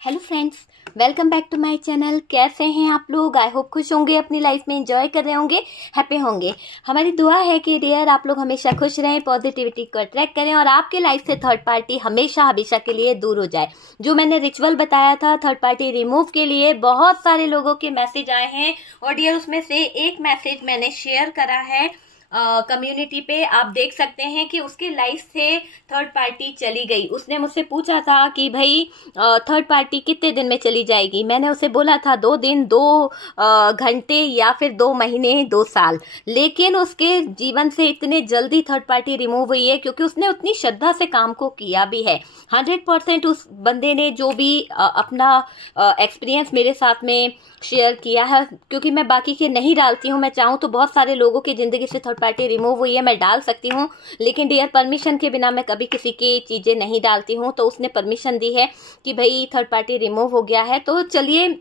Hello friends, welcome back to my channel. कैसे हैं आप लोग? आई होप खुश होंगे, अपनी लाइफ में एंजॉय कर रहे होंगे, हैप्पी होंगे। हमारी दुआ है कि डियर आप लोग हमेशा खुश रहें, पॉजिटिविटी को अट्रैक्ट करें और आपके लाइफ से थर्ड पार्टी हमेशा हमेशा के लिए दूर हो जाए। जो मैंने रिचुअल बताया था थर्ड पार्टी रिमूव के लिए, बहुत सारे लोगों के मैसेज आए हैं और डियर उसमें से एक मैसेज मैंने शेयर करा है कम्युनिटी पे। आप देख सकते हैं कि उसके लाइफ से थर्ड पार्टी चली गई। उसने मुझसे पूछा था कि भाई थर्ड पार्टी कितने दिन में चली जाएगी। मैंने उसे बोला था 2 दिन, 2 घंटे या फिर 2 महीने, 2 साल। लेकिन उसके जीवन से इतने जल्दी थर्ड पार्टी रिमूव हुई है क्योंकि उसने उतनी श्रद्धा से काम को किया भी है। 100% उस बंदे ने जो भी अपना एक्सपीरियंस मेरे साथ में शेयर किया है, क्योंकि मैं बाकी के नहीं डालती हूँ। मैं चाहूँ तो बहुत सारे लोगों की जिंदगी से थर्ड पार्टी रिमूव हुई है, मैं डाल सकती हूँ, लेकिन डियर परमिशन के बिना मैं कभी किसी की चीजें नहीं डालती हूँ। तो उसने परमिशन दी है कि भाई थर्ड पार्टी रिमूव हो गया है, तो चलिए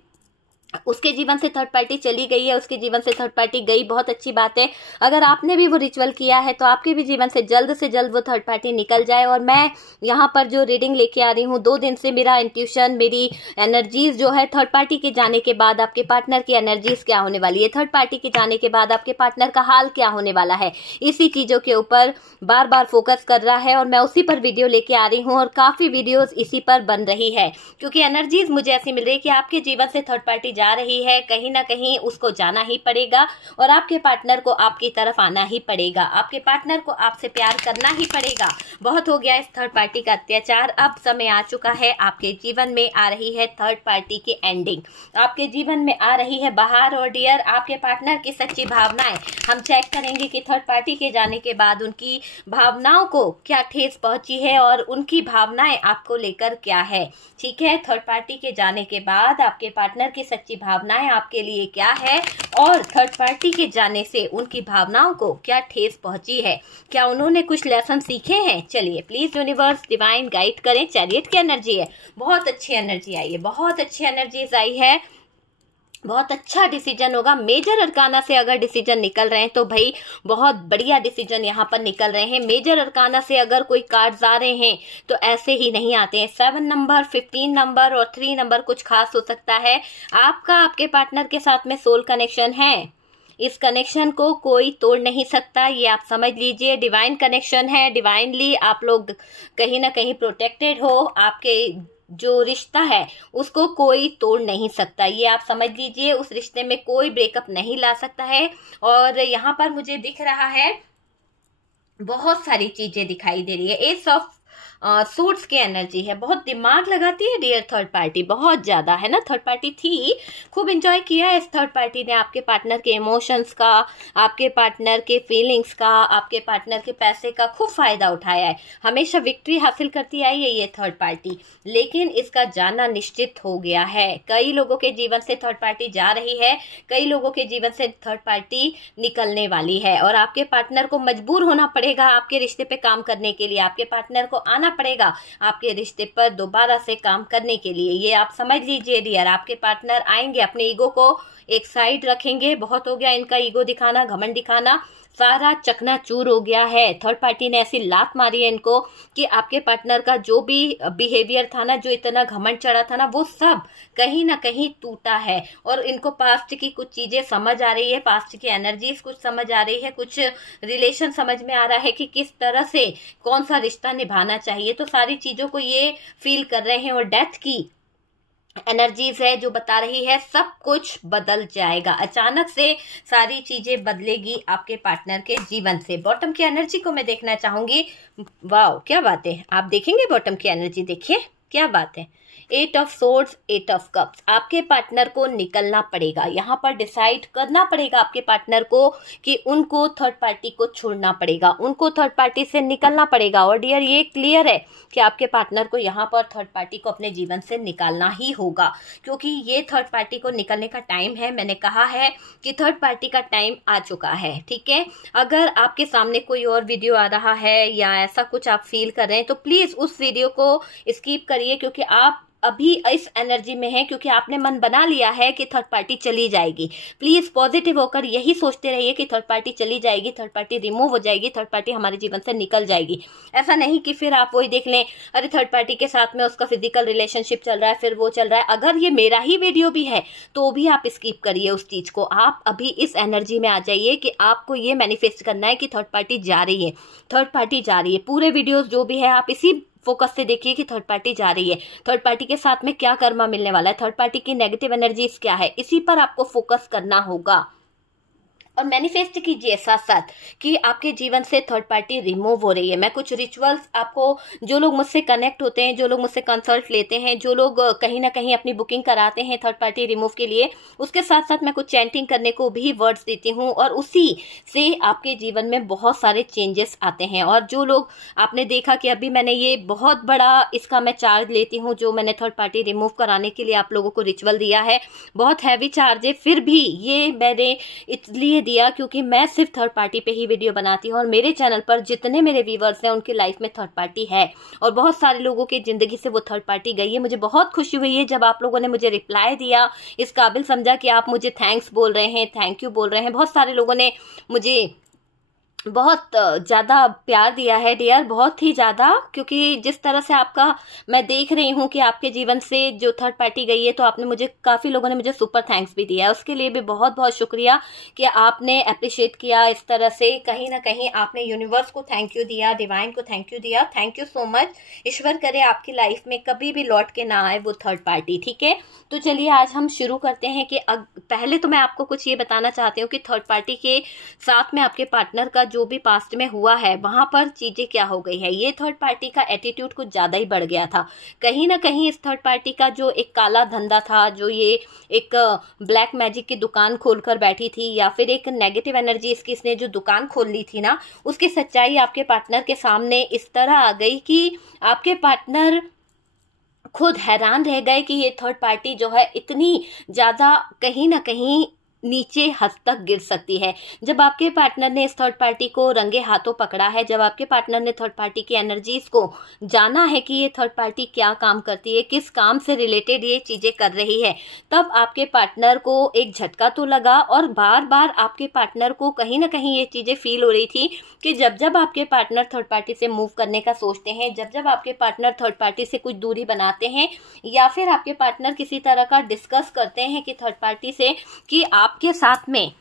उसके जीवन से थर्ड पार्टी चली गई है, उसके जीवन से थर्ड पार्टी गई, बहुत अच्छी बात है। अगर आपने भी वो रिचुअल किया है तो आपके भी जीवन से जल्द वो थर्ड पार्टी निकल जाए। और मैं यहाँ पर जो रीडिंग लेके आ रही हूँ, 2 दिन से मेरा इंट्यूशन, मेरी एनर्जीज जो है थर्ड पार्टी के जाने के बाद आपके पार्टनर की एनर्जीज क्या होने वाली है, थर्ड पार्टी के जाने के बाद आपके पार्टनर का हाल क्या होने वाला है, इसी चीजों के ऊपर बार बार फोकस कर रहा है और मैं उसी पर वीडियो लेके आ रही हूँ और काफी वीडियोज इसी पर बन रही है। क्योंकि एनर्जीज मुझे ऐसी मिल रही है कि आपके जीवन से थर्ड पार्टी जा रही है, कहीं ना कहीं उसको जाना ही पड़ेगा और आपके पार्टनर को आपकी तरफ आना ही पड़ेगा, आपके पार्टनर को आपसे प्यार करना ही पड़ेगा। बहुत हो गया इस थर्ड पार्टी का अत्याचार, अब समय आ चुका है। आपके जीवन में आ रही है थर्ड पार्टी की एंडिंग, आपके जीवन में आ रही है बाहर। और डियर आपके पार्टनर की सच्ची भावनाएं हम चेक करेंगे कि थर्ड पार्टी के जाने के बाद उनकी भावनाओं को क्या ठेस पहुंची है और उनकी भावनाएं आपको लेकर क्या है। ठीक है, थर्ड पार्टी के जाने के बाद आपके पार्टनर की सच्ची भावनाएं आपके लिए क्या है और थर्ड पार्टी के जाने से उनकी भावनाओं को क्या ठेस पहुंची है, क्या उन्होंने कुछ लेसन सीखे हैं। चलिए प्लीज यूनिवर्स डिवाइन गाइड करें। चैरियट की एनर्जी है, बहुत अच्छी एनर्जी आई है, बहुत अच्छी एनर्जीज आई है, बहुत अच्छा डिसीजन होगा। मेजर अरकाना से अगर डिसीजन निकल रहे हैं तो भाई बहुत बढ़िया डिसीजन यहाँ पर निकल रहे हैं। मेजर अरकाना से अगर कोई कार्ड्स आ रहे हैं तो ऐसे ही नहीं आते हैं। 7 नंबर, 15 नंबर और 3 नंबर कुछ खास हो सकता है। आपका आपके पार्टनर के साथ में सोल कनेक्शन है, इस कनेक्शन को कोई तोड़ नहीं सकता, ये आप समझ लीजिए। डिवाइन कनेक्शन है, डिवाइनली आप लोग कहीं ना कहीं प्रोटेक्टेड हो। आपके जो रिश्ता है उसको कोई तोड़ नहीं सकता, ये आप समझ लीजिए। उस रिश्ते में कोई ब्रेकअप नहीं ला सकता है। और यहाँ पर मुझे दिख रहा है बहुत सारी चीजें दिखाई दे रही है। एस ऑफ सूट्स की एनर्जी है, बहुत दिमाग लगाती है डियर थर्ड पार्टी, बहुत ज्यादा है ना। थर्ड पार्टी थी, खूब एंजॉय किया है इस थर्ड पार्टी ने आपके पार्टनर के इमोशंस का, आपके पार्टनर के फीलिंग्स का, आपके पार्टनर के पैसे का खूब फायदा उठाया है। हमेशा विक्ट्री हासिल करती आई है ये थर्ड पार्टी, लेकिन इसका जाना निश्चित हो गया है। कई लोगों के जीवन से थर्ड पार्टी जा रही है, कई लोगों के जीवन से थर्ड पार्टी निकलने वाली है और आपके पार्टनर को मजबूर होना पड़ेगा आपके रिश्ते पे काम करने के लिए। आपके पार्टनर को आना पड़ेगा आपके रिश्ते पर दोबारा से काम करने के लिए, ये आप समझ लीजिए डियर। आपके पार्टनर आएंगे, अपने ईगो को एक साइड रखेंगे। बहुत हो गया इनका ईगो दिखाना, घमंड दिखाना, सारा चकनाचूर हो गया है। थर्ड पार्टी ने ऐसी लात मारी है इनको कि आपके पार्टनर का जो भी बिहेवियर था ना, जो इतना घमंड चढ़ा था ना, वो सब कहीं ना कहीं टूटा है। और इनको पास्ट की कुछ चीजें समझ आ रही है, पास्ट की एनर्जीज कुछ समझ आ रही है, कुछ रिलेशन समझ में आ रहा है कि किस तरह से कौन सा रिश्ता निभाना चाहिए। तो सारी चीजों को ये फील कर रहे हैं और डेथ की एनर्जीज है जो बता रही है सब कुछ बदल जाएगा, अचानक से सारी चीजें बदलेगी आपके पार्टनर के जीवन से। बॉटम की एनर्जी को मैं देखना चाहूंगी। वाओ क्या बात है, आप देखेंगे बॉटम की एनर्जी, देखिए क्या बात है। 8 ऑफ सोर्ड्स, 8 ऑफ कप्स, आपके पार्टनर को निकलना पड़ेगा। यहाँ पर डिसाइड करना पड़ेगा आपके पार्टनर को कि उनको थर्ड पार्टी को छोड़ना पड़ेगा, उनको थर्ड पार्टी से निकलना पड़ेगा। और डियर ये क्लियर है कि आपके पार्टनर को यहाँ पर थर्ड पार्टी को अपने जीवन से निकालना ही होगा, क्योंकि ये थर्ड पार्टी को निकलने का टाइम है। मैंने कहा है कि थर्ड पार्टी का टाइम आ चुका है। ठीक है, अगर आपके सामने कोई और वीडियो आ रहा है या ऐसा कुछ आप फील कर रहे हैं तो प्लीज उस वीडियो को स्किप करिए, क्योंकि आप अभी इस एनर्जी में हैं क्योंकि आपने मन बना लिया है कि थर्ड पार्टी चली जाएगी। प्लीज़ पॉजिटिव होकर यही सोचते रहिए कि थर्ड पार्टी चली जाएगी, थर्ड पार्टी रिमूव हो जाएगी, थर्ड पार्टी हमारे जीवन से निकल जाएगी। ऐसा नहीं कि फिर आप वही देख लें, अरे थर्ड पार्टी के साथ में उसका फिजिकल रिलेशनशिप चल रहा है, फिर वो चल रहा है। अगर ये मेरा ही वीडियो भी है तो भी आप स्किप करिए उस चीज़ को। आप अभी इस एनर्जी में आ जाइए कि आपको ये मैनिफेस्ट करना है कि थर्ड पार्टी जा रही है, थर्ड पार्टी जा रही है। पूरे वीडियोस जो भी है आप इसी फोकस से देखिए कि थर्ड पार्टी जा रही है, थर्ड पार्टी के साथ में क्या कर्मा मिलने वाला है, थर्ड पार्टी की नेगेटिव एनर्जीज क्या है, इसी पर आपको फोकस करना होगा। और मैनिफेस्ट कीजिए साथ साथ कि आपके जीवन से थर्ड पार्टी रिमूव हो रही है। मैं कुछ रिचुअल्स आपको, जो लोग मुझसे कनेक्ट होते हैं, जो लोग मुझसे कंसल्ट लेते हैं, जो लोग कहीं ना कहीं अपनी बुकिंग कराते हैं थर्ड पार्टी रिमूव के लिए, उसके साथ साथ मैं कुछ चैंटिंग करने को भी वर्ड्स देती हूँ और उसी से आपके जीवन में बहुत सारे चेंजेस आते हैं। और जो लोग आपने देखा कि अभी मैंने ये बहुत बड़ा इसका मैं चार्ज लेती हूँ, जो मैंने थर्ड पार्टी रिमूव कराने के लिए आप लोगों को रिचुअल दिया है, बहुत हैवी चार्ज है, फिर भी ये मैंने इसलिए दिया क्योंकि मैं सिर्फ थर्ड पार्टी पे ही वीडियो बनाती हूँ और मेरे चैनल पर जितने मेरे व्यूवर्स हैं उनकी लाइफ में थर्ड पार्टी है और बहुत सारे लोगों की जिंदगी से वो थर्ड पार्टी गई है। मुझे बहुत खुशी हुई है जब आप लोगों ने मुझे रिप्लाई दिया, इस काबिल समझा कि आप मुझे थैंक्स बोल रहे हैं, थैंक यू बोल रहे हैं। बहुत सारे लोगों ने मुझे बहुत ज़्यादा प्यार दिया है डियर, बहुत ही ज़्यादा, क्योंकि जिस तरह से आपका मैं देख रही हूँ कि आपके जीवन से जो थर्ड पार्टी गई है, तो आपने मुझे, काफ़ी लोगों ने मुझे सुपर थैंक्स भी दिया है। उसके लिए भी बहुत बहुत शुक्रिया कि आपने अप्रिशिएट किया इस तरह से। कहीं ना कहीं आपने यूनिवर्स को थैंक यू दिया, डिवाइन को थैंक यू दिया। Thank you so much. ईश्वर करे आपकी लाइफ में कभी भी लौट के ना आए वो थर्ड पार्टी, ठीक है। तो चलिए आज हम शुरू करते हैं कि पहले तो मैं आपको कुछ ये बताना चाहती हूँ कि थर्ड पार्टी के साथ में आपके पार्टनर का जो भी पास्ट में हुआ है वहां पर चीजें क्या हो गई है। ये थर्ड पार्टी का एटीट्यूड कुछ ज्यादा ही बढ़ गया था। कहीं ना कहीं इस थर्ड पार्टी का जो एक काला धंधा था, जो ये एक ब्लैक मैजिक की दुकान खोलकर बैठी थी, या फिर एक नेगेटिव एनर्जी इसने जो दुकान खोल ली थी ना, उसकी सच्चाई आपके पार्टनर के सामने इस तरह आ गई कि आपके पार्टनर खुद हैरान रह गए कि ये थर्ड पार्टी जो है इतनी ज्यादा कहीं ना कहीं नीचे हद तक गिर सकती है। जब आपके पार्टनर ने इस थर्ड पार्टी को रंगे हाथों पकड़ा है, जब आपके पार्टनर ने थर्ड पार्टी की एनर्जीज को जाना है कि ये थर्ड पार्टी क्या काम करती है, किस काम से रिलेटेड ये चीजें कर रही है, तब आपके पार्टनर को एक झटका तो लगा और बार बार आपके पार्टनर को कहीं ना कहीं ये चीजें फील हो रही थी कि जब जब आपके पार्टनर थर्ड पार्टी से मूव करने का सोचते हैं, जब जब आपके पार्टनर थर्ड पार्टी से कुछ दूरी बनाते हैं, या फिर आपके पार्टनर किसी तरह का डिस्कस करते हैं कि थर्ड पार्टी से कि आपके साथ में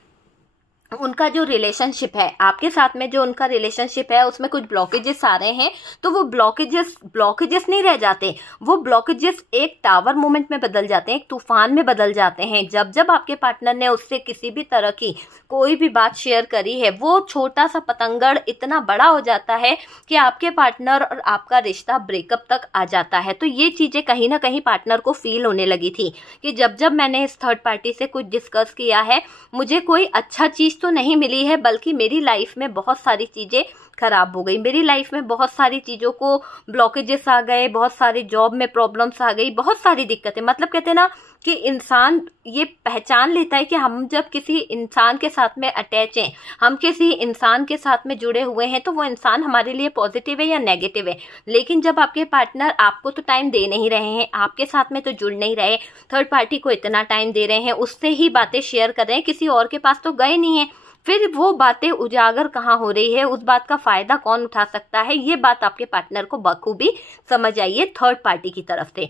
उनका जो रिलेशनशिप है, आपके साथ में जो उनका रिलेशनशिप है उसमें कुछ ब्लॉकेजेस आ रहे हैं, तो वो ब्लॉकेजेस नहीं रह जाते, वो ब्लॉकेजेस एक टावर मोमेंट में बदल जाते हैं, एक तूफान में बदल जाते हैं। जब जब आपके पार्टनर ने उससे किसी भी तरह की कोई भी बात शेयर करी है, वो छोटा सा पतंगड़ इतना बड़ा हो जाता है कि आपके पार्टनर और आपका रिश्ता ब्रेकअप तक आ जाता है। तो ये चीजें कहीं ना कहीं पार्टनर को फील होने लगी थी कि जब जब मैंने इस थर्ड पार्टी से कुछ डिस्कस किया है, मुझे कोई अच्छा चीज तो नहीं मिली है, बल्कि मेरी लाइफ में बहुत सारी चीजें खराब हो गई, मेरी लाइफ में बहुत सारी चीजों को ब्लॉकेजेस आ गए, बहुत सारी जॉब में प्रॉब्लम्स आ गई, बहुत सारी दिक्कतें। मतलब कहते हैं ना कि इंसान ये पहचान लेता है कि हम जब किसी इंसान के साथ में अटैच हैं, हम किसी इंसान के साथ में जुड़े हुए हैं, तो वो इंसान हमारे लिए पॉजिटिव है या नेगेटिव है। लेकिन जब आपके पार्टनर आपको तो टाइम दे नहीं रहे हैं, आपके साथ में तो जुड़ नहीं रहे, थर्ड पार्टी को इतना टाइम दे रहे हैं, उससे ही बातें शेयर कर रहे हैं, किसी और के पास तो गए नहीं है, फिर वो बातें उजागर कहाँ हो रही है, उस बात का फायदा कौन उठा सकता है, ये बात आपके पार्टनर को बखूबी समझ आइए थर्ड पार्टी की तरफ से।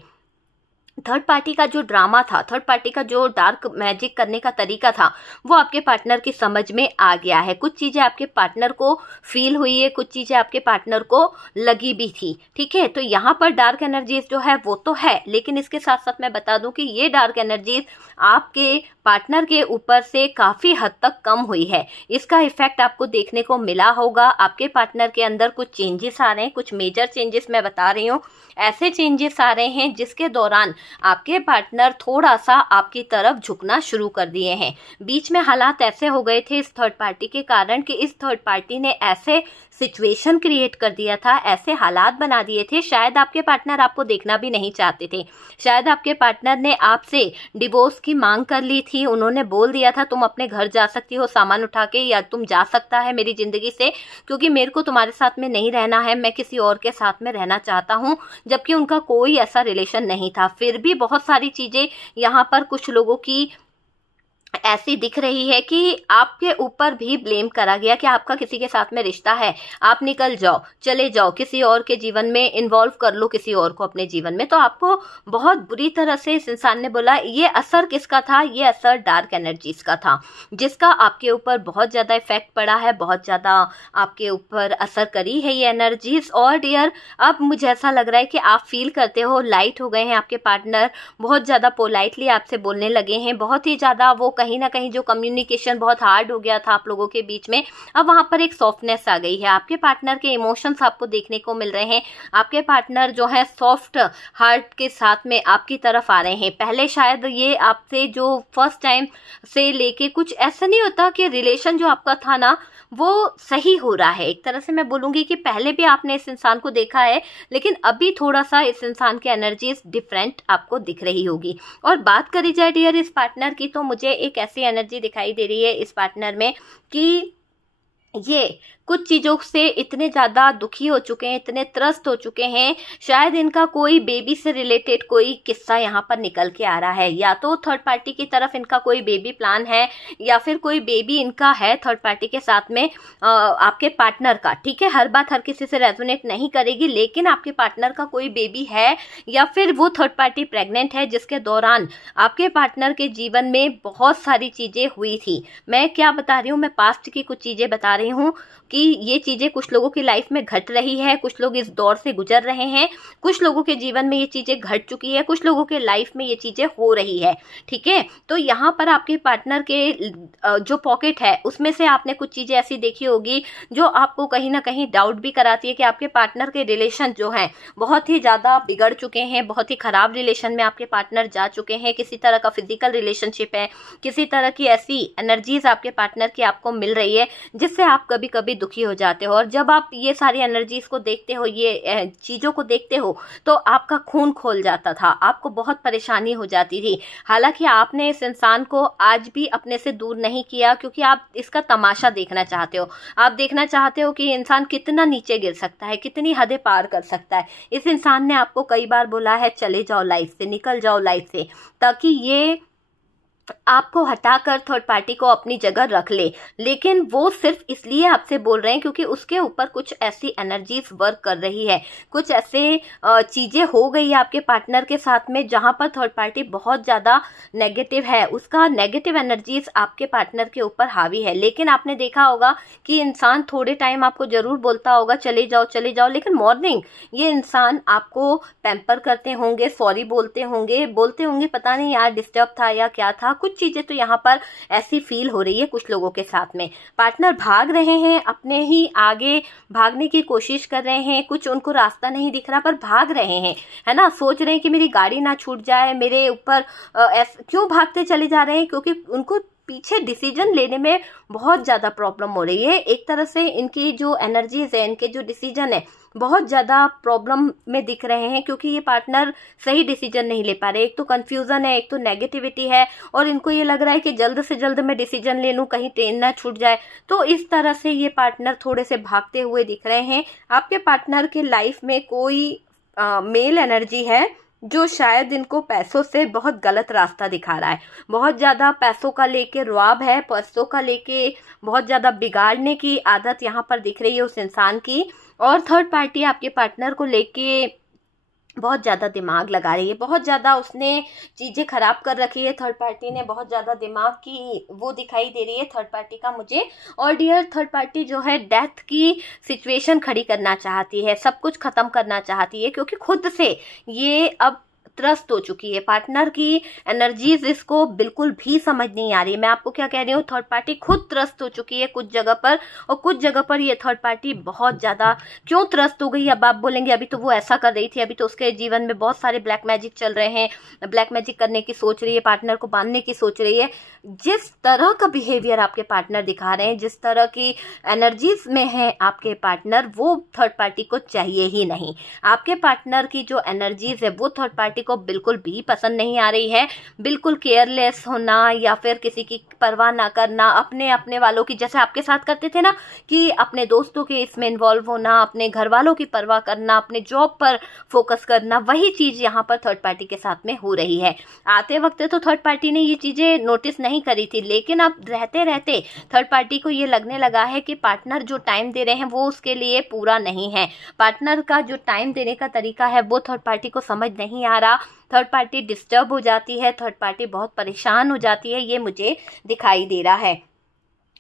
थर्ड पार्टी का जो ड्रामा था, थर्ड पार्टी का जो डार्क मैजिक करने का तरीका था, वो आपके पार्टनर की समझ में आ गया है। कुछ चीजें आपके पार्टनर को फील हुई है, कुछ चीजें आपके पार्टनर को लगी भी थी, ठीक है। तो यहाँ पर डार्क एनर्जीज जो है वो तो है, लेकिन इसके साथ साथ मैं बता दूं कि ये डार्क एनर्जीज आपके पार्टनर के ऊपर से काफी हद तक कम हुई है। इसका इफेक्ट आपको देखने को मिला होगा। आपके पार्टनर के अंदर कुछ चेंजेस आ रहे हैं, कुछ मेजर चेंजेस मैं बता रही हूँ। ऐसे चेंजेस आ रहे हैं जिसके दौरान आपके पार्टनर थोड़ा सा आपकी तरफ झुकना शुरू कर दिए हैं। बीच में हालात ऐसे हो गए थे इस थर्ड पार्टी के कारण कि इस थर्ड पार्टी ने ऐसे सिचुएशन क्रिएट कर दिया था, ऐसे हालात बना दिए थे, शायद आपके पार्टनर आपको देखना भी नहीं चाहते थे। शायद आपके पार्टनर ने आपसे डिवोर्स की मांग कर ली थी, उन्होंने बोल दिया था तुम अपने घर जा सकती हो सामान उठा के, या तुम जा सकता है मेरी ज़िंदगी से, क्योंकि मेरे को तुम्हारे साथ में नहीं रहना है, मैं किसी और के साथ में रहना चाहता हूँ। जबकि उनका कोई ऐसा रिलेशन नहीं था। फिर भी बहुत सारी चीज़ें यहाँ पर कुछ लोगों की ऐसी दिख रही है कि आपके ऊपर भी ब्लेम करा गया कि आपका किसी के साथ में रिश्ता है, आप निकल जाओ, चले जाओ, किसी और के जीवन में इन्वॉल्व कर लो किसी और को अपने जीवन में। तो आपको बहुत बुरी तरह से इस इंसान ने बोला। ये असर किसका था? ये असर डार्क एनर्जीज का था, जिसका आपके ऊपर बहुत ज़्यादा इफेक्ट पड़ा है, बहुत ज़्यादा आपके ऊपर असर करी है ये एनर्जीज। और डियर, अब मुझे ऐसा लग रहा है कि आप फील करते हो लाइट हो गए हैं आपके पार्टनर, बहुत ज़्यादा पोलाइटली आपसे बोलने लगे हैं, बहुत ही ज़्यादा वो कहीं ना कहीं जो कम्युनिकेशन बहुत हार्ड हो गया था आप लोगों के बीच में, अब वहाँ पर एक सॉफ्टनेस आ गई है। आपके पार्टनर के इमोशंस आपको देखने को मिल रहे हैं। आपके पार्टनर जो है सॉफ्ट हार्ट के साथ में आपकी तरफ आ रहे हैं। पहले शायद ये आपसे जो फर्स्ट टाइम से लेके कुछ ऐसा नहीं होता कि रिलेशन जो आपका था ना वो सही हो रहा है। एक तरह से मैं बोलूँगी कि पहले भी आपने इस इंसान को देखा है, लेकिन अभी थोड़ा सा इस इंसान की एनर्जीज डिफरेंट आपको दिख रही होगी। और बात करी जाए डियर इस पार्टनर की, तो मुझे एक ऐसी एनर्जी दिखाई दे रही है इस पार्टनर में कि ये कुछ चीज़ों से इतने ज़्यादा दुखी हो चुके हैं, इतने त्रस्त हो चुके हैं, शायद इनका कोई बेबी से रिलेटेड कोई किस्सा यहाँ पर निकल के आ रहा है। या तो थर्ड पार्टी की तरफ इनका कोई बेबी प्लान है, या फिर कोई बेबी इनका है थर्ड पार्टी के साथ में आपके पार्टनर का। ठीक है, हर बात हर किसी से रेजोनेट नहीं करेगी, लेकिन आपके पार्टनर का कोई बेबी है, या फिर वो थर्ड पार्टी प्रेग्नेंट है, जिसके दौरान आपके पार्टनर के जीवन में बहुत सारी चीज़ें हुई थी। मैं क्या बता रही हूँ, मैं पास्ट की कुछ चीज़ें बता रही हूँ कि ये चीज़ें कुछ लोगों की लाइफ में घट रही है, कुछ लोग इस दौर से गुजर रहे हैं, कुछ लोगों के जीवन में ये चीज़ें घट चुकी है, कुछ लोगों के लाइफ में ये चीज़ें हो रही है। ठीक है, तो यहाँ पर आपके पार्टनर के जो पॉकेट है उसमें से आपने कुछ चीज़ें ऐसी देखी होगी जो आपको कहीं ना कहीं डाउट भी कराती है कि आपके पार्टनर के रिलेशन जो हैं बहुत ही ज़्यादा बिगड़ चुके हैं, बहुत ही ख़राब रिलेशन में आपके पार्टनर जा चुके हैं। किसी तरह का फिजिकल रिलेशनशिप है, किसी तरह की ऐसी एनर्जीज आपके पार्टनर की आपको मिल रही है जिससे आप कभी कभी दुखी हो जाते हो। और जब आप ये सारी एनर्जीज को देखते हो, ये चीज़ों को देखते हो, तो आपका खून खोल जाता था, आपको बहुत परेशानी हो जाती थी। हालांकि आपने इस इंसान को आज भी अपने से दूर नहीं किया, क्योंकि आप इसका तमाशा देखना चाहते हो। आप देखना चाहते हो कि इंसान कितना नीचे गिर सकता है, कितनी हदें पार कर सकता है। इस इंसान ने आपको कई बार बोला है चले जाओ लाइफ से, निकल जाओ लाइफ से, ताकि ये आपको हटाकर थर्ड पार्टी को अपनी जगह रख ले। लेकिन वो सिर्फ इसलिए आपसे बोल रहे हैं क्योंकि उसके ऊपर कुछ ऐसी एनर्जीज वर्क कर रही है, कुछ ऐसे चीज़ें हो गई है आपके पार्टनर के साथ में जहां पर थर्ड पार्टी बहुत ज़्यादा नेगेटिव है, उसका नेगेटिव एनर्जीज आपके पार्टनर के ऊपर हावी है। लेकिन आपने देखा होगा कि इंसान थोड़े टाइम आपको ज़रूर बोलता होगा चले जाओ चले जाओ, लेकिन मॉर्निंग ये इंसान आपको पैम्पर करते होंगे, सॉरी बोलते होंगे पता नहीं यार डिस्टर्ब था या क्या था। कुछ चीजें तो यहाँ पर ऐसी फील हो रही है कुछ लोगों के साथ में। पार्टनर भाग रहे हैं, अपने ही आगे भागने की कोशिश कर रहे हैं, कुछ उनको रास्ता नहीं दिख रहा पर भाग रहे हैं, है ना। सोच रहे हैं कि मेरी गाड़ी ना छूट जाए, मेरे ऊपर क्यों भागते चले जा रहे हैं, क्योंकि उनको पीछे डिसीजन लेने में बहुत ज़्यादा प्रॉब्लम हो रही है। एक तरह से इनकी जो एनर्जीज है, इनके जो डिसीजन है बहुत ज़्यादा प्रॉब्लम में दिख रहे हैं, क्योंकि ये पार्टनर सही डिसीजन नहीं ले पा रहे। एक तो कंफ्यूजन है, एक तो नेगेटिविटी है, और इनको ये लग रहा है कि जल्द से जल्द मैं डिसीजन ले लूँ, कहीं ट्रेन ना छूट जाए। तो इस तरह से ये पार्टनर थोड़े से भागते हुए दिख रहे हैं। आपके पार्टनर के लाइफ में कोई मेल एनर्जी है जो शायद इनको पैसों से बहुत गलत रास्ता दिखा रहा है। बहुत ज़्यादा पैसों का लेके रुआब है, पैसों का लेके बहुत ज़्यादा बिगाड़ने की आदत यहाँ पर दिख रही है उस इंसान की। और थर्ड पार्टी आपके पार्टनर को लेके बहुत ज़्यादा दिमाग लगा रही है, बहुत ज़्यादा उसने चीज़ें खराब कर रखी है। थर्ड पार्टी ने बहुत ज़्यादा दिमाग की वो दिखाई दे रही है थर्ड पार्टी का मुझे। और डियर, थर्ड पार्टी जो है डेथ की सिचुएशन खड़ी करना चाहती है, सब कुछ ख़त्म करना चाहती है, क्योंकि खुद से ये अब त्रस्त हो चुकी है, पार्टनर की एनर्जीज इसको बिल्कुल भी समझ नहीं आ रही। मैं आपको क्या कह रही हूँ, थर्ड पार्टी खुद त्रस्त हो चुकी है कुछ जगह पर, और कुछ जगह पर ये थर्ड पार्टी बहुत ज्यादा क्यों त्रस्त हो गई। अब आप बोलेंगे अभी तो वो ऐसा कर रही थी, अभी तो उसके जीवन में बहुत सारे ब्लैक मैजिक चल रहे हैं, ब्लैक मैजिक करने की सोच रही है, पार्टनर को बांधने की सोच रही है। जिस तरह का बिहेवियर आपके पार्टनर दिखा रहे हैं, जिस तरह की एनर्जीज में है आपके पार्टनर, वो थर्ड पार्टी को चाहिए ही नहीं। आपके पार्टनर की जो एनर्जीज है वो थर्ड पार्टी को बिल्कुल भी पसंद नहीं आ रही है। बिल्कुल केयरलेस होना या फिर किसी की परवाह ना करना, अपने अपने वालों की, जैसे आपके साथ करते थे ना कि अपने दोस्तों के इसमें इन्वॉल्व होना, अपने घर वालों की परवाह करना, अपने जॉब पर फोकस करना, वही चीज यहाँ पर थर्ड पार्टी के साथ में हो रही है। आते वक्त तो थर्ड पार्टी ने ये चीजें नोटिस नहीं करी थी, लेकिन अब रहते रहते थर्ड पार्टी को ये लगने लगा है कि पार्टनर जो टाइम दे रहे हैं वो उसके लिए पूरा नहीं है। पार्टनर का जो टाइम देने का तरीका है वो थर्ड पार्टी को समझ नहीं आ रहा। थर्ड पार्टी डिस्टर्ब हो जाती है, थर्ड पार्टी बहुत परेशान हो जाती है, ये मुझे दिखाई दे रहा है।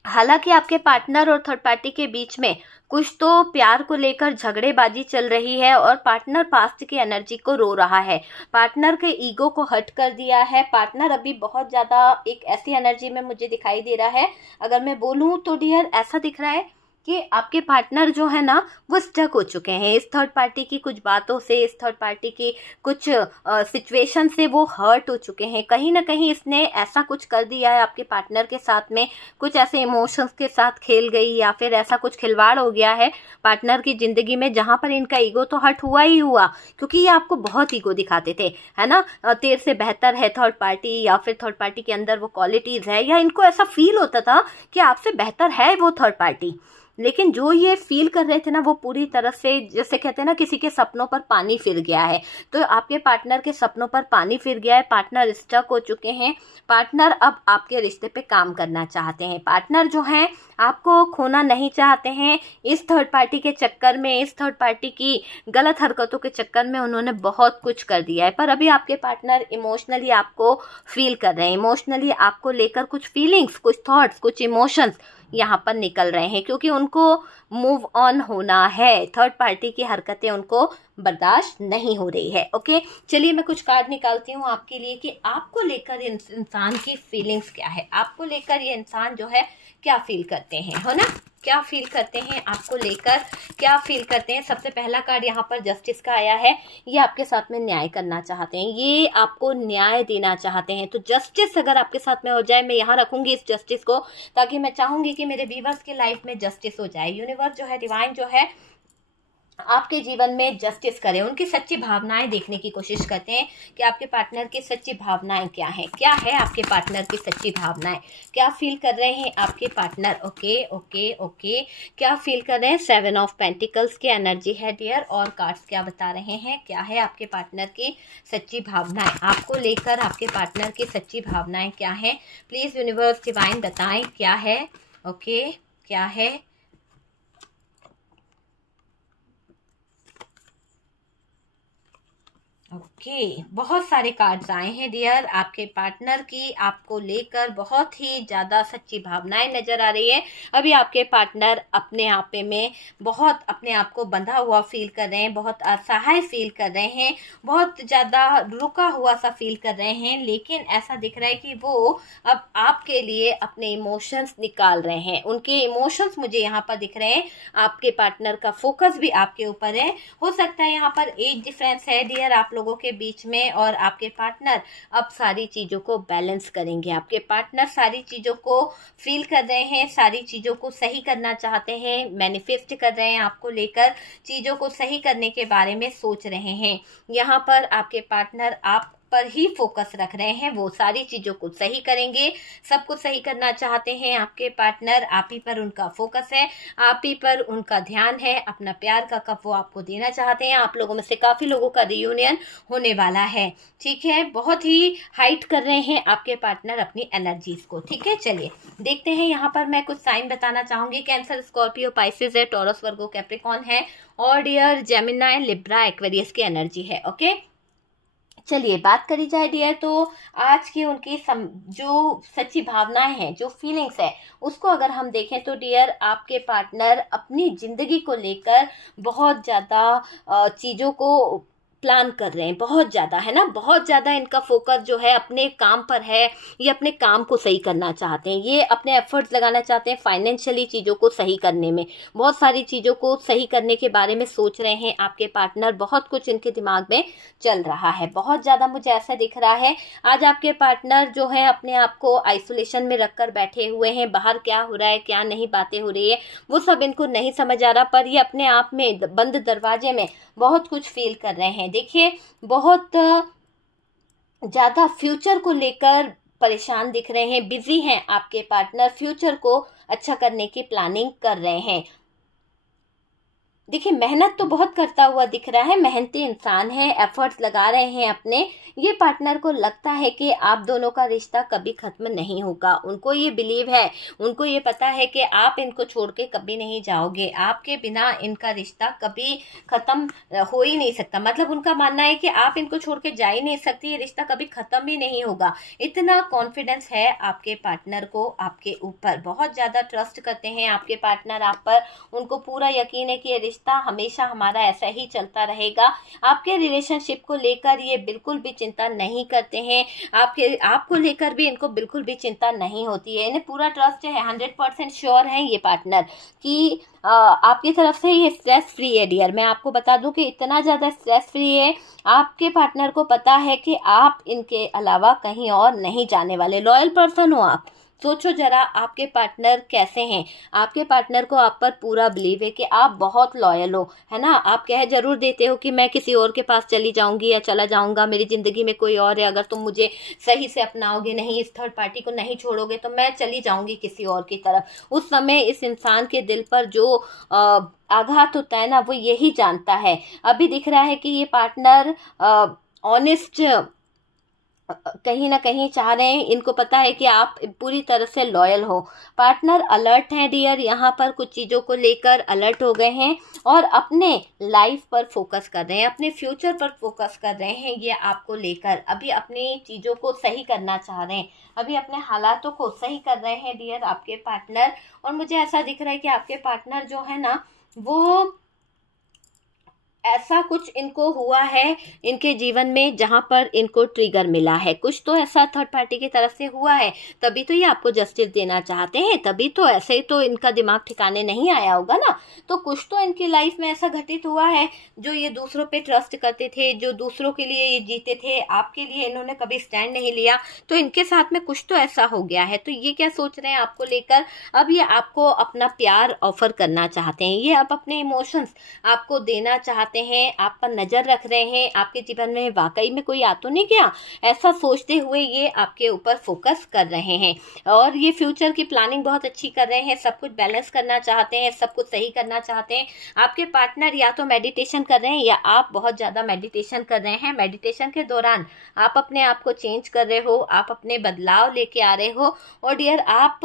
हालांकि आपके पार्टनर और थर्ड पार्टी के बीच में कुछ तो प्यार को लेकर झगड़ेबाजी चल रही है, और पार्टनर पास्ट की एनर्जी को रो रहा है, पार्टनर के ईगो को हर्ट कर दिया है। पार्टनर अभी बहुत ज्यादा एक ऐसी एनर्जी में मुझे दिखाई दे रहा है, अगर मैं बोलूं तो डियर ऐसा दिख रहा है कि आपके पार्टनर जो है ना वो स्टक हो चुके हैं इस थर्ड पार्टी की कुछ बातों से, इस थर्ड पार्टी की कुछ सिचुएशन से वो हर्ट हो चुके हैं। कहीं ना कहीं इसने ऐसा कुछ कर दिया है आपके पार्टनर के साथ में, कुछ ऐसे इमोशंस के साथ खेल गई, या फिर ऐसा कुछ खिलवाड़ हो गया है पार्टनर की जिंदगी में, जहां पर इनका ईगो तो हर्ट हुआ ही हुआ, क्योंकि ये आपको बहुत ईगो दिखाते थे, है ना। तेरे से बेहतर है थर्ड पार्टी, या फिर थर्ड पार्टी के अंदर वो क्वालिटीज है, या इनको ऐसा फील होता था कि आपसे बेहतर है वो थर्ड पार्टी। लेकिन जो ये फील कर रहे थे ना वो पूरी तरह से, जैसे कहते हैं ना किसी के सपनों पर पानी फिर गया है, तो आपके पार्टनर के सपनों पर पानी फिर गया है। पार्टनर स्टक हो चुके हैं, पार्टनर अब आपके रिश्ते पे काम करना चाहते हैं, पार्टनर जो हैं आपको खोना नहीं चाहते हैं। इस थर्ड पार्टी के चक्कर में, इस थर्ड पार्टी की गलत हरकतों के चक्कर में उन्होंने बहुत कुछ कर दिया है, पर अभी आपके पार्टनर इमोशनली आपको फील कर रहे हैं, इमोशनली आपको लेकर कुछ फीलिंग्स, कुछ थॉट्स, कुछ इमोशंस यहाँ पर निकल रहे हैं, क्योंकि उनको मूव ऑन होना है। थर्ड पार्टी की हरकतें उनको बर्दाश्त नहीं हो रही है। ओके, चलिए मैं कुछ कार्ड निकालती हूँ आपके लिए कि आपको लेकर इंसान की फीलिंग्स क्या है, आपको लेकर ये इंसान जो है क्या फील करते हैं, है ना, क्या फील करते हैं, आपको लेकर क्या फील करते हैं। सबसे पहला कार्ड यहाँ पर जस्टिस का आया है, ये आपके साथ में न्याय करना चाहते हैं, ये आपको न्याय देना चाहते हैं। तो जस्टिस अगर आपके साथ में हो जाए, मैं यहाँ रखूंगी इस जस्टिस को, ताकि मैं चाहूंगी कि मेरे व्यूअर्स के लाइफ में जस्टिस हो जाए। यूनिवर्स जो है, डिवाइन जो है, आपके जीवन में जस्टिस करें, उनकी सच्ची भावनाएं देखने की कोशिश करते हैं कि आपके पार्टनर की सच्ची भावनाएं क्या है, क्या है आपके पार्टनर की सच्ची भावनाएं, क्या फील कर रहे हैं आपके पार्टनर। ओके ओके ओके, क्या फील कर रहे हैं। 7 ऑफ पेंटिकल्स की एनर्जी है डियर, और कार्ड्स क्या बता रहे हैं, क्या है आपके पार्टनर की सच्ची भावनाएं, आपको लेकर आपके पार्टनर की सच्ची भावनाएं क्या है। प्लीज यूनिवर्स डिवाइन बताएं क्या है। ओके, क्या है। ओके, बहुत सारे कार्ड्स आए हैं डियर, आपके पार्टनर की आपको लेकर बहुत ही ज़्यादा सच्ची भावनाएं नज़र आ रही है। अभी आपके पार्टनर अपने आप में बहुत अपने आप को बंधा हुआ फील कर रहे हैं, बहुत असहाय फील कर रहे हैं, बहुत ज़्यादा रुका हुआ सा फील कर रहे हैं, लेकिन ऐसा दिख रहा है कि वो अब आपके लिए अपने इमोशंस निकाल रहे हैं। उनके इमोशंस मुझे यहाँ पर दिख रहे हैं, आपके पार्टनर का फोकस भी आपके ऊपर है। हो सकता है यहाँ पर एज डिफरेंस है डियर आप लोगों के बीच में, और आपके पार्टनर अब सारी चीजों को बैलेंस करेंगे। आपके पार्टनर सारी चीजों को फील कर रहे हैं, सारी चीजों को सही करना चाहते हैं, मैनिफेस्ट कर रहे हैं, आपको लेकर चीजों को सही करने के बारे में सोच रहे हैं। यहाँ पर आपके पार्टनर आप पर ही फोकस रख रहे हैं, वो सारी चीजों को सही करेंगे, सब कुछ सही करना चाहते हैं आपके पार्टनर। आप ही पर उनका फोकस है, आप ही पर उनका ध्यान है, अपना प्यार का कप वो आपको देना चाहते हैं। आप लोगों में से काफी लोगों का रियूनियन होने वाला है, ठीक है। बहुत ही हाइट कर रहे हैं आपके पार्टनर अपनी एनर्जीज को, ठीक है। चलिए देखते हैं, यहाँ पर मैं कुछ साइन बताना चाहूंगी। कैंसर, स्कॉर्पियो, पाइसेस है, टॉरस, वर्गो, कैप्रिकॉन है, और डियर जेमिनाई, लिब्रा, एक्वेरियस की एनर्जी है। ओके, चलिए बात करी जाए डियर, तो आज की उनकी जो सच्ची भावनाएं हैं, जो फीलिंग्स है, उसको अगर हम देखें तो डियर आपके पार्टनर अपनी जिंदगी को लेकर बहुत ज़्यादा चीज़ों को प्लान कर रहे हैं बहुत ज़्यादा, है ना, बहुत ज़्यादा इनका फोकस जो है अपने काम पर है। ये अपने काम को सही करना चाहते हैं, ये अपने एफर्ट्स लगाना चाहते हैं फाइनेंशियली चीज़ों को सही करने में, बहुत सारी चीज़ों को सही करने के बारे में सोच रहे हैं आपके पार्टनर। बहुत कुछ इनके दिमाग में चल रहा है, बहुत ज़्यादा मुझे ऐसा दिख रहा है। आज आपके पार्टनर जो है अपने आप को आइसोलेशन में रख कर बैठे हुए हैं। बाहर क्या हो रहा है, क्या नहीं बातें हो रही है, वो सब इनको नहीं समझ आ रहा, पर ये अपने आप में बंद दरवाजे में बहुत कुछ फील कर रहे हैं। देखिए, बहुत ज़्यादा फ्यूचर को लेकर परेशान दिख रहे हैं, बिजी हैं आपके पार्टनर, फ्यूचर को अच्छा करने की प्लानिंग कर रहे हैं। देखिए, मेहनत तो बहुत करता हुआ दिख रहा है, मेहनती इंसान है, एफर्ट्स लगा रहे हैं अपने। ये पार्टनर को लगता है कि आप दोनों का रिश्ता कभी खत्म नहीं होगा। उनको ये बिलीव है, उनको ये पता है कि आप इनको छोड़ के कभी नहीं जाओगे, आपके बिना इनका रिश्ता कभी खत्म हो ही नहीं सकता। मतलब उनका मानना है कि आप इनको छोड़ के जा ही नहीं सकती, ये रिश्ता कभी खत्म ही नहीं होगा। इतना कॉन्फिडेंस है आपके पार्टनर को आपके ऊपर, बहुत ज़्यादा ट्रस्ट करते हैं आपके पार्टनर आप पर। उनको पूरा यकीन है कि ये रिश्ता हमेशा हमारा ऐसा ही चलता रहेगा। आपके रिलेशनशिप को लेकर ये बिल्कुल भी चिंता नहीं करते हैं, आपको लेकर भी इनको बिल्कुल भी चिंता नहीं होती है। इन्हें पूरा ट्रस्ट है, 100% श्योर है ये पार्टनर कि आपकी तरफ से ये स्ट्रेस फ्री है। डियर, मैं आपको बता दूं कि इतना ज़्यादा स्ट्रेस फ्री है, आपके पार्टनर को पता है कि आप इनके अलावा कहीं और नहीं जाने वाले। लॉयल पर्सन हो आप। सोचो जरा आपके पार्टनर कैसे हैं। आपके पार्टनर को आप पर पूरा बिलीव है कि आप बहुत लॉयल हो, है ना। आप कह जरूर देते हो कि मैं किसी और के पास चली जाऊंगी या चला जाऊंगा, मेरी जिंदगी में कोई और है, अगर तुम मुझे सही से अपनाओगे नहीं, इस थर्ड पार्टी को नहीं छोड़ोगे तो मैं चली जाऊंगी किसी और की तरफ। उस समय इस इंसान के दिल पर जो आघात होता है ना, वो यही जानता है। अभी दिख रहा है कि ये पार्टनर ऑनेस्ट कहीं ना कहीं चाह रहे हैं, इनको पता है कि आप पूरी तरह से लॉयल हो। पार्टनर अलर्ट हैं डियर, यहाँ पर कुछ चीज़ों को लेकर अलर्ट हो गए हैं और अपने लाइफ पर फोकस कर रहे हैं, अपने फ्यूचर पर फोकस कर रहे हैं। ये आपको लेकर अभी अपनी चीज़ों को सही करना चाह रहे हैं, अभी अपने हालातों को सही कर रहे हैं डियर आपके पार्टनर। और मुझे ऐसा दिख रहा है कि आपके पार्टनर जो है ना, वो ऐसा कुछ इनको हुआ है इनके जीवन में जहां पर इनको ट्रिगर मिला है, कुछ तो ऐसा थर्ड पार्टी की तरफ से हुआ है, तभी तो ये आपको जस्टिस देना चाहते हैं। तभी तो, ऐसे ही तो इनका दिमाग ठिकाने नहीं आया होगा ना। तो कुछ तो इनकी लाइफ में ऐसा घटित हुआ है, जो ये दूसरों पे ट्रस्ट करते थे, जो दूसरों के लिए ये जीते थे, आपके लिए इन्होंने कभी स्टैंड नहीं लिया, तो इनके साथ में कुछ तो ऐसा हो गया है। तो ये क्या सोच रहे हैं आपको लेकर, अब ये आपको अपना प्यार ऑफर करना चाहते हैं, ये अब अपने इमोशंस आपको देना चाहते हैं, आप पर नजर रख रहे हैं। आपके जीवन में वाकई में कोई आ तो नहीं गया, ऐसा सोचते हुए ये आपके ऊपर फोकस कर रहे हैं। और ये फ्यूचर की प्लानिंग बहुत अच्छी कर रहे हैं, सब कुछ बैलेंस करना चाहते हैं, सब कुछ सही करना चाहते हैं। आपके पार्टनर या तो मेडिटेशन कर रहे हैं या आप बहुत ज्यादा मेडिटेशन कर रहे हैं। मेडिटेशन के दौरान आप अपने आप को चेंज कर रहे हो, आप अपने बदलाव लेके आ रहे हो। और डियर, आप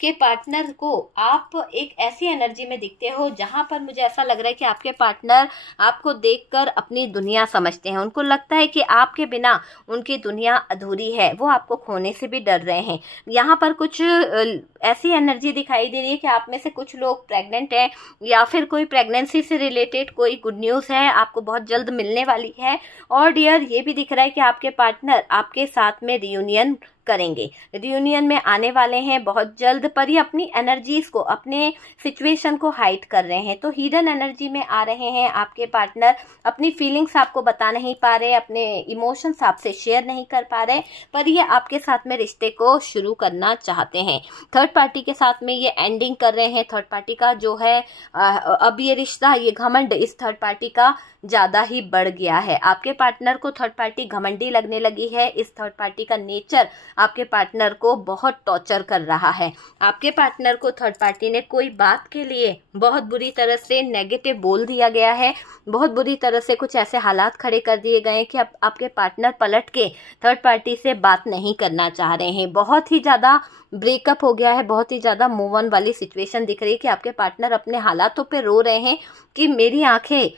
के पार्टनर को आप एक ऐसी एनर्जी में दिखते हो जहां पर मुझे ऐसा लग रहा है कि आपके पार्टनर आपको देखकर अपनी दुनिया समझते हैं। उनको लगता है कि आपके बिना उनकी दुनिया अधूरी है, वो आपको खोने से भी डर रहे हैं। यहाँ पर कुछ ऐसी एनर्जी दिखाई दे रही है कि आप में से कुछ लोग प्रेग्नेंट हैं या फिर कोई प्रेगनेंसी से रिलेटेड कोई गुड न्यूज़ है, आपको बहुत जल्द मिलने वाली है। और डियर, ये भी दिख रहा है कि आपके पार्टनर आपके साथ में रियूनियन करेंगे, रियूनियन में आने वाले हैं बहुत जल्द। पर ये अपनी एनर्जीज को, अपने सिचुएशन को हाइड कर रहे हैं, तो हिडन एनर्जी में आ रहे हैं आपके पार्टनर। अपनी फीलिंग्स आपको बता नहीं पा रहे, अपने इमोशंस आपसे शेयर नहीं कर पा रहे, पर ये आपके साथ में रिश्ते को शुरू करना चाहते हैं। थर्ड पार्टी के साथ में ये एंडिंग कर रहे हैं। थर्ड पार्टी का जो है अब ये रिश्ता, ये घमंड इस थर्ड पार्टी का ज़्यादा ही बढ़ गया है। आपके पार्टनर को थर्ड पार्टी घमंडी लगने लगी है। इस थर्ड पार्टी का नेचर आपके पार्टनर को बहुत टॉर्चर कर रहा है। आपके पार्टनर को थर्ड पार्टी ने कोई बात के लिए बहुत बुरी तरह से नेगेटिव बोल दिया गया है, बहुत बुरी तरह से कुछ ऐसे हालात खड़े कर दिए गए हैं कि अब आपके पार्टनर पलट के थर्ड पार्टी से बात नहीं करना चाह रहे हैं। बहुत ही ज़्यादा ब्रेकअप हो गया है, बहुत ही ज़्यादा मूव ऑन वाली सिचुएशन दिख रही है कि आपके पार्टनर अपने हालातों पर रो रहे हैं कि मेरी आंखें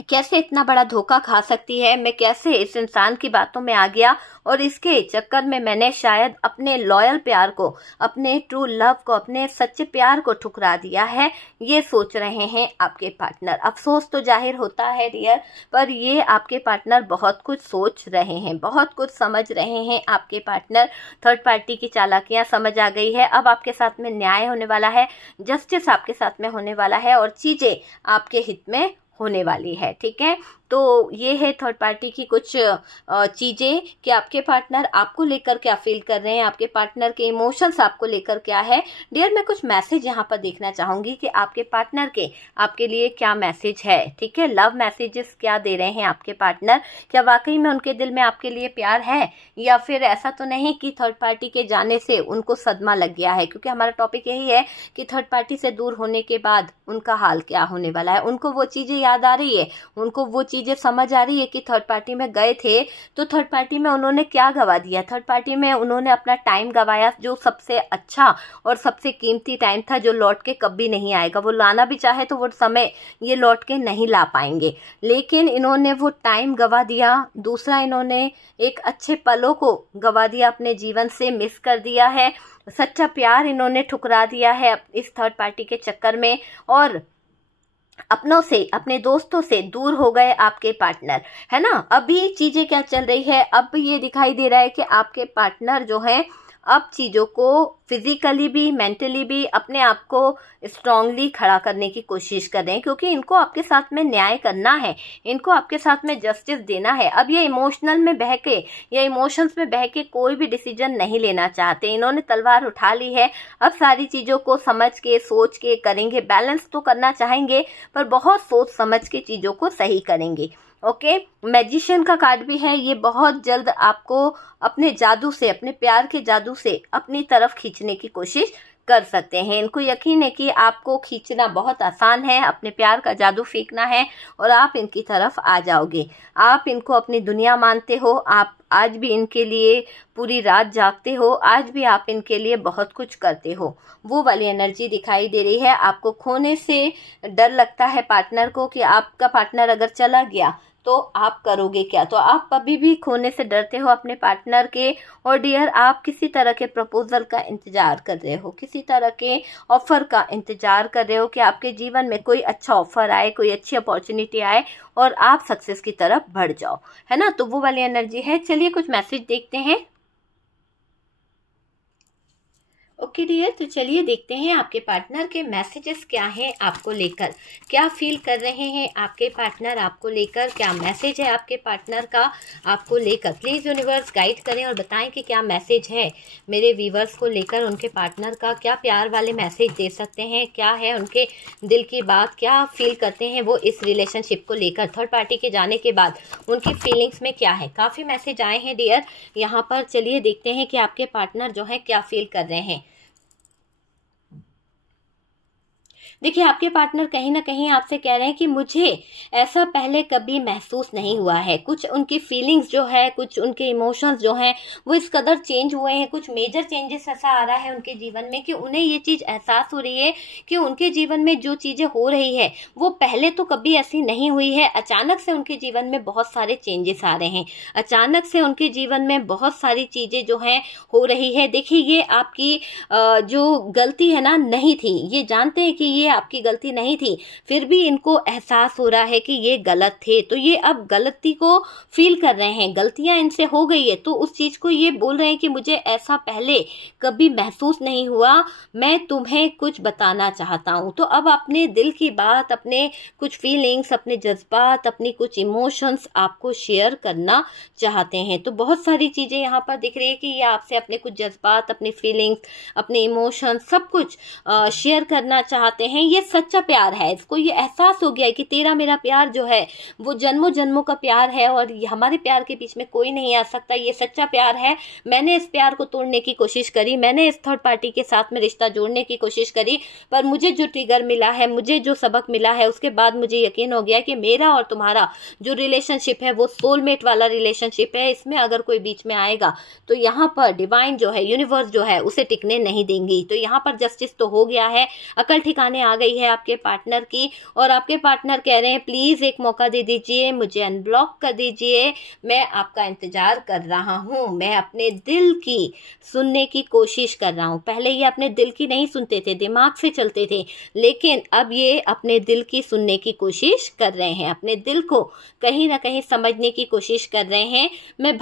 कैसे इतना बड़ा धोखा खा सकती है, मैं कैसे इस इंसान की बातों में आ गया और इसके चक्कर में मैंने शायद अपने लॉयल प्यार को, अपने ट्रू लव को, अपने सच्चे प्यार को ठुकरा दिया है, ये सोच रहे हैं आपके पार्टनर। अफसोस तो जाहिर होता है डियर, पर ये आपके पार्टनर बहुत कुछ सोच रहे हैं, बहुत कुछ समझ रहे हैं आपके पार्टनर। थर्ड पार्टी की चालाकियां समझ आ गई है। अब आपके साथ में न्याय होने वाला है, जस्टिस आपके साथ में होने वाला है और चीजें आपके हित में होने वाली है। ठीक है, तो ये है थर्ड पार्टी की कुछ चीज़ें कि आपके पार्टनर आपको लेकर क्या फील कर रहे हैं, आपके पार्टनर के इमोशंस आपको लेकर क्या है। डियर, मैं कुछ मैसेज यहाँ पर देखना चाहूँगी कि आपके पार्टनर के आपके लिए क्या मैसेज है। ठीक है, लव मैसेजेस क्या दे रहे हैं आपके पार्टनर। क्या वाकई में उनके दिल में आपके लिए प्यार है, या फिर ऐसा तो नहीं कि थर्ड पार्टी के जाने से उनको सदमा लग गया है। क्योंकि हमारा टॉपिक यही है कि थर्ड पार्टी से दूर होने के बाद उनका हाल क्या होने वाला है। उनको वो चीज़ें याद आ रही है, उनको वो चीजें समझ आ रही है कि थर्ड पार्टी में गए थे तो थर्ड पार्टी में उन्होंने क्या गवा दिया। थर्ड पार्टी में उन्होंने अपना टाइम गवाया, जो सबसे अच्छा और सबसे कीमती टाइम था, जो लौट के कभी नहीं आएगा। वो लाना भी चाहे तो वो समय ये लौट के नहीं ला पाएंगे, लेकिन इन्होंने वो टाइम गवा दिया। दूसरा, इन्होंने एक अच्छे पलों को गवा दिया, अपने जीवन से मिस कर दिया है। सच्चा प्यार इन्होंने ठुकरा दिया है इस थर्ड पार्टी के चक्कर में, और अपनों से, अपने दोस्तों से दूर हो गए आपके पार्टनर, है ना। अभी चीजें क्या चल रही है, अब ये दिखाई दे रहा है कि आपके पार्टनर जो है अब चीज़ों को फिजिकली भी, मेंटली भी अपने आप को स्ट्रांगली खड़ा करने की कोशिश कर रहे हैं, क्योंकि इनको आपके साथ में न्याय करना है, इनको आपके साथ में जस्टिस देना है। अब ये इमोशनल में बह के या इमोशंस में बह के कोई भी डिसीजन नहीं लेना चाहते। इन्होंने तलवार उठा ली है, अब सारी चीज़ों को समझ के, सोच के करेंगे। बैलेंस तो करना चाहेंगे, पर बहुत सोच समझ के चीज़ों को सही करेंगे। ओके, मैजिशियन का कार्ड भी है। ये बहुत जल्द आपको अपने जादू से, अपने प्यार के जादू से अपनी तरफ खींचने की कोशिश कर सकते हैं। इनको यकीन है कि आपको खींचना बहुत आसान है, अपने प्यार का जादू फेंकना है और आप इनकी तरफ आ जाओगे। आप इनको अपनी दुनिया मानते हो, आप आज भी इनके लिए पूरी रात जागते हो, आज भी आप इनके लिए बहुत कुछ करते हो। वो वाली एनर्जी दिखाई दे रही है। आपको खोने से डर लगता है पार्टनर को, कि आपका पार्टनर अगर चला गया तो आप करोगे क्या। तो आप अभी भी खोने से डरते हो अपने पार्टनर के। और डियर, आप किसी तरह के प्रपोजल का इंतजार कर रहे हो, किसी तरह के ऑफर का इंतजार कर रहे हो कि आपके जीवन में कोई अच्छा ऑफर आए, कोई अच्छी अपॉर्चुनिटी आए और आप सक्सेस की तरफ बढ़ जाओ, है ना। तो वो वाली एनर्जी है। चलिए कुछ मैसेज देखते हैं। ओके डियर, तो चलिए देखते हैं आपके पार्टनर के मैसेजेस क्या हैं आपको लेकर। क्या फील कर रहे हैं आपके पार्टनर आपको लेकर, क्या मैसेज है आपके पार्टनर का आपको लेकर। प्लीज़ यूनिवर्स गाइड करें और बताएं कि क्या मैसेज है मेरे व्यूवर्स को लेकर, उनके पार्टनर का क्या प्यार वाले मैसेज दे सकते हैं, क्या है उनके दिल की बात, क्या फील करते हैं वो इस रिलेशनशिप को लेकर। थर्ड पार्टी के जाने के बाद उनकी फीलिंग्स में क्या है। काफ़ी मैसेज आए हैं डियर यहाँ पर। चलिए देखते हैं कि आपके पार्टनर जो है क्या फील कर रहे हैं। देखिए, आपके पार्टनर कहीं ना कहीं आपसे कह रहे हैं कि मुझे ऐसा पहले कभी महसूस नहीं हुआ है। कुछ उनकी फीलिंग्स जो है, कुछ उनके इमोशंस जो हैं वो इस कदर चेंज हुए हैं, कुछ मेजर चेंजेस ऐसा आ रहा है उनके जीवन में कि उन्हें ये चीज़ एहसास हो रही है कि उनके जीवन में जो चीज़ें हो रही है वो पहले तो कभी ऐसी नहीं हुई है। अचानक से उनके जीवन में बहुत सारे चेंजेस आ रहे हैं, अचानक से उनके जीवन में बहुत सारी चीज़ें जो हैं हो रही है। देखिए, ये आपकी जो गलती है ना, नहीं थी, ये जानते हैं कि ये आपकी गलती नहीं थी, फिर भी इनको एहसास हो रहा है कि ये गलत थे। तो ये अब गलती को फील कर रहे हैं, गलतियां इनसे हो गई है, तो उस चीज को ये बोल रहे हैं कि मुझे ऐसा पहले कभी महसूस नहीं हुआ, मैं तुम्हें कुछ बताना चाहता हूं। तो अब अपने दिल की बात, अपने कुछ फीलिंग्स, अपने जज्बात, अपनी कुछ इमोशंस आपको शेयर करना चाहते हैं। तो बहुत सारी चीजें यहाँ पर दिख रही है कि ये आपसे अपने कुछ जज्बात, अपनी फीलिंग्स, अपने इमोशंस सब कुछ शेयर करना चाहते हैं। ये सच्चा प्यार है, इसको ये एहसास हो गया है कि तेरा मेरा प्यार जो है वो जन्मों जन्मों का प्यार है और हमारे प्यार के बीच में कोई नहीं आ सकता। ये सच्चा प्यार है। मैंने इस प्यार को तोड़ने की कोशिश करी, मैंने इस थर्ड पार्टी के साथ में रिश्ता जोड़ने की कोशिश करी, पर मुझे जो ट्रिगर मिला है, मुझे जो सबक मिला है, उसके बाद मुझे यकीन हो गया कि मेरा और तुम्हारा जो रिलेशनशिप है वो सोलमेट वाला रिलेशनशिप है। इसमें अगर कोई बीच में आएगा तो यहाँ पर डिवाइन जो है, यूनिवर्स जो है, उसे टिकने नहीं देंगी। तो यहाँ पर जस्टिस तो हो गया है, अकल ठिकाने आ गई है आपके पार्टनर की, और आपके पार्टनर कह रहे हैं प्लीज़ एक मौका दे दीजिए, मुझे अनब्लॉक कर दीजिए, मैं आपका इंतज़ार कर रहा हूँ, मैं अपने दिल की सुनने की कोशिश कर रहा हूँ। पहले ये अपने दिल की नहीं सुनते थे, दिमाग से चलते थे, लेकिन अब ये अपने दिल की सुनने की कोशिश कर रहे हैं, अपने दिल को कहीं ना कहीं समझने की कोशिश कर रहे हैं। मैं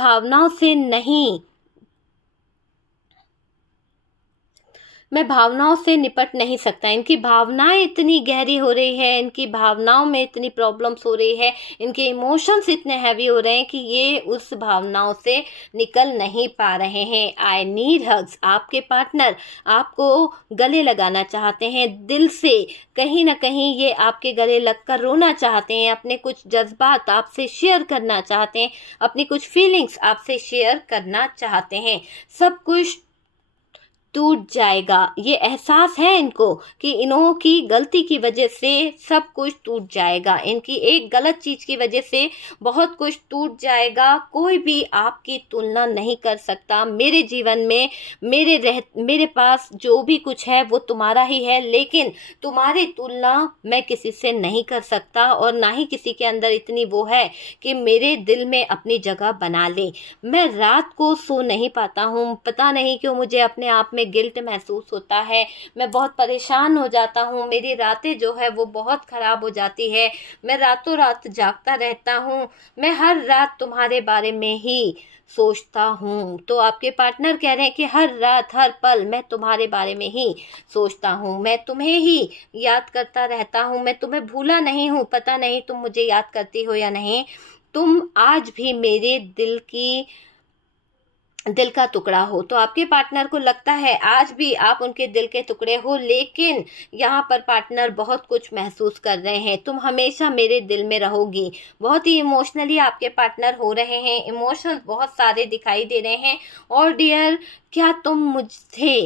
भावनाओं से निपट नहीं सकता। इनकी भावनाएं इतनी गहरी हो रही है, इनकी भावनाओं में इतनी प्रॉब्लम्स हो रही है, इनके इमोशंस इतने हैवी हो रहे हैं कि ये उस भावनाओं से निकल नहीं पा रहे हैं। I need hugs. आपके पार्टनर आपको गले लगाना चाहते हैं दिल से, कहीं ना कहीं ये आपके गले लगकर रोना चाहते हैं, अपने कुछ जज्बात आपसे शेयर करना चाहते हैं, अपनी कुछ फीलिंग्स आपसे शेयर करना चाहते हैं। सब कुछ टूट जाएगा, ये एहसास है इनको कि इन्हों की गलती की वजह से सब कुछ टूट जाएगा, इनकी एक गलत चीज़ की वजह से बहुत कुछ टूट जाएगा। कोई भी आपकी तुलना नहीं कर सकता मेरे जीवन में। मेरे पास जो भी कुछ है वो तुम्हारा ही है, लेकिन तुम्हारी तुलना मैं किसी से नहीं कर सकता, और ना ही किसी के अंदर इतनी वो है कि मेरे दिल में अपनी जगह बना ले। मैं रात को सो नहीं पाता हूँ, पता नहीं क्यों मुझे अपने आप में गिल्ट महसूस होता है, मैं बहुत परेशान हो जाता हूँ, मेरी रातें जो है वो बहुत खराब हो जाती है, मैं रातों रात जागता रहता हूँ, मैं हर रात तुम्हारे बारे में ही सोचता हूँ। तो आपके पार्टनर कह रहे हैं कि हर रात हर पल मैं तुम्हारे बारे में ही सोचता हूँ, मैं तुम्हें ही याद करता रहता हूँ, मैं तुम्हें भूला नहीं हूँ। पता नहीं तुम मुझे याद करती हो या नहीं, तुम आज भी मेरे दिल का टुकड़ा हो। तो आपके पार्टनर को लगता है आज भी आप उनके दिल के टुकड़े हो, लेकिन यहाँ पर पार्टनर बहुत कुछ महसूस कर रहे हैं। तुम हमेशा मेरे दिल में रहोगी। बहुत ही इमोशनली आपके पार्टनर हो रहे हैं, इमोशंस बहुत सारे दिखाई दे रहे हैं। और डियर, क्या तुम मुझे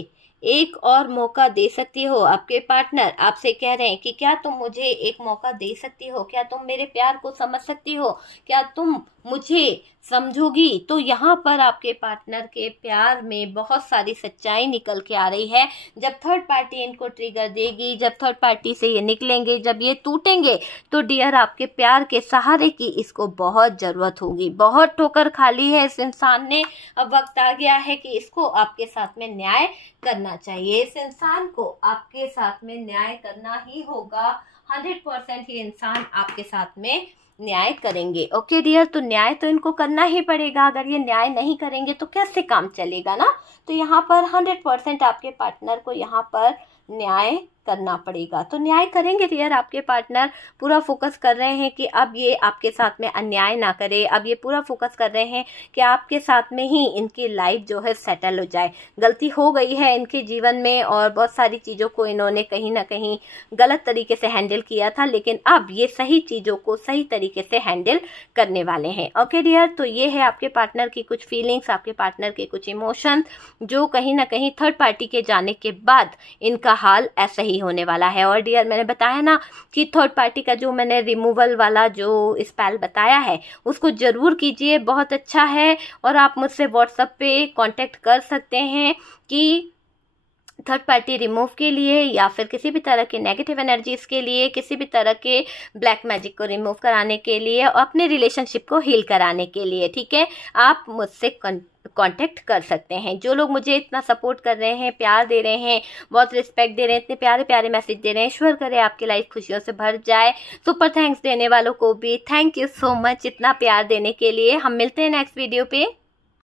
एक और मौका दे सकती हो? आपके पार्टनर आपसे कह रहे हैं कि क्या तुम मुझे एक मौका दे सकती हो, क्या तुम मेरे प्यार को समझ सकती हो, क्या तुम मुझे समझोगी? तो यहाँ पर आपके पार्टनर के प्यार में बहुत सारी सच्चाई निकल के आ रही है। जब थर्ड पार्टी इनको ट्रिगर देगी, जब थर्ड पार्टी से ये निकलेंगे, जब ये टूटेंगे, तो डियर आपके प्यार के सहारे की इसको बहुत ज़रूरत होगी। बहुत ठोकर खा ली है इस इंसान ने, अब वक्त आ गया है कि इसको आपके साथ में न्याय करना चाहिए। इस इंसान को आपके साथ में न्याय करना ही होगा। 100% ये इंसान आपके साथ में न्याय करेंगे। ओके डियर, तो न्याय तो इनको करना ही पड़ेगा। अगर ये न्याय नहीं करेंगे तो कैसे काम चलेगा ना। तो यहाँ पर 100% आपके पार्टनर को यहाँ पर न्याय करना पड़ेगा। तो न्याय करेंगे डियर आपके पार्टनर। पूरा फोकस कर रहे हैं कि अब ये आपके साथ में अन्याय ना करे। अब ये पूरा फोकस कर रहे हैं कि आपके साथ में ही इनकी लाइफ जो है सेटल हो जाए। गलती हो गई है इनके जीवन में और बहुत सारी चीज़ों को इन्होंने कहीं ना कहीं गलत तरीके से हैंडल किया था, लेकिन अब ये सही चीज़ों को सही तरीके से हैंडल करने वाले हैं। ओके डियर, तो ये है आपके पार्टनर की कुछ फीलिंग्स, आपके पार्टनर के कुछ इमोशंस, जो कहीं ना कहीं थर्ड पार्टी के जाने के बाद इनका हाल ऐसा ही होने वाला है। और डियर, मैंने बताया ना कि थर्ड पार्टी का जो मैंने रिमूवल वाला जो स्पेल बताया है उसको ज़रूर कीजिए, बहुत अच्छा है। और आप मुझसे व्हाट्सएप पे कांटेक्ट कर सकते हैं कि थर्ड पार्टी रिमूव के लिए या फिर किसी भी तरह के नेगेटिव एनर्जीज के लिए, किसी भी तरह के ब्लैक मैजिक को रिमूव कराने के लिए और अपने रिलेशनशिप को हील कराने के लिए। ठीक है, आप मुझसे कांटेक्ट कर सकते हैं। जो लोग मुझे इतना सपोर्ट कर रहे हैं, प्यार दे रहे हैं, बहुत रिस्पेक्ट दे रहे हैं, इतने प्यारे प्यारे मैसेज दे रहे हैं, ईश्वर करे आपकी लाइफ खुशियों से भर जाए। सुपर थैंक्स देने वालों को भी थैंक यू सो मच इतना प्यार देने के लिए। हम मिलते हैं नेक्स्ट वीडियो पे।